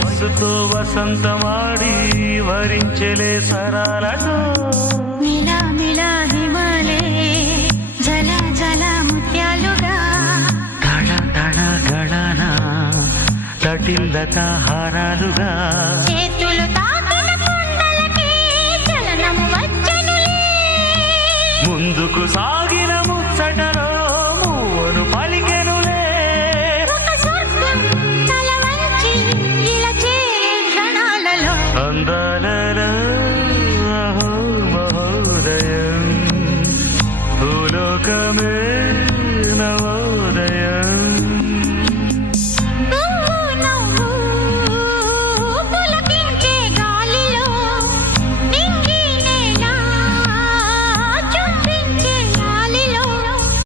వయస్సుతో వసంతమాడి వరించెలే సరాలతో మిలా మిలా హిమాలే జల జల ముత్యాలుగా తడ తడ గళన తటిల్లత హారాలుగా చేతులు తాకిన కొండలకి చలనము వచ్చనులే ముందుకు సాగిన ముచ్చటలో మూవను పలికెనులే ఒక స్వర్గం తల వంచి ఇలా చేరే క్షణాలలో అందాలలో అహో మహోదయం భూలోకమే